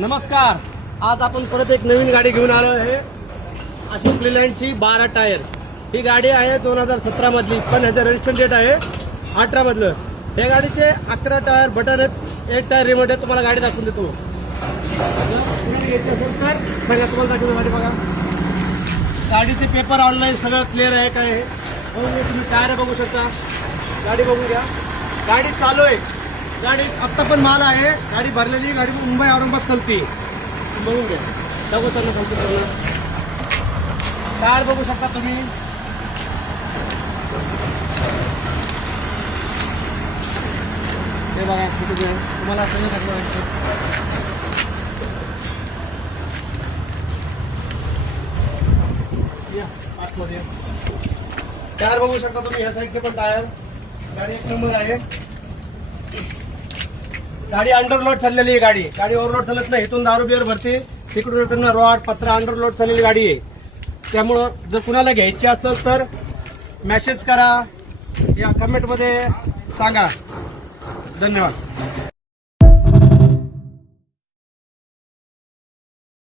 नमस्कार. आज आपण परत एक नवीन गाडी घेऊन आलो आहे. अशोक लेलँडची 12 टायर. ही गाडी आहे 2017 मधली, पण ह्याचं रजिस्ट्रेशन डेट आहे 18 मधलं. या गाडीचे 11 टायर बटन आहेत, 1 टायर रिमोट आहे. तुम्हाला गाडी दाखवून देतो. घ्यायची असेल तर सांगा, तुम्हाला दाखवतो गाडी. बघा, गाडीचे पेपर ऑनलाईन सगळं क्लिअर आहे. काय आहे तुम्ही टायर बघू शकता. गाडी बघून घ्या. गाडी चालू आहे. गाडी आत्ता पण माल आहे. गाडी भरलेली. गाडी मुंबई औरंगाबाद चलती. बघून घ्या. दाखवताना सांगतो तुम्हाला. टायर बघू शकता तुम्ही. हे बघा कुठे तुम्हाला सगळं दाखवायचं. आतमध्ये टायर बघू शकता तुम्ही. ह्या साईडचे पण टायर. गाडी 1 नंबर आहे. गाडी अंडरलोड चाललेली आहे. गाडी ओव्हरलोड चालत नाही. इथून दारू बिअर भरते, तिकडून त्यांना रॉड पत्रा अंडरलोड चाललेली गाडी आहे. त्यामुळं जर कुणाला घ्यायची असेल तर मेसेज करा या कमेंटमध्ये सांगा. धन्यवाद.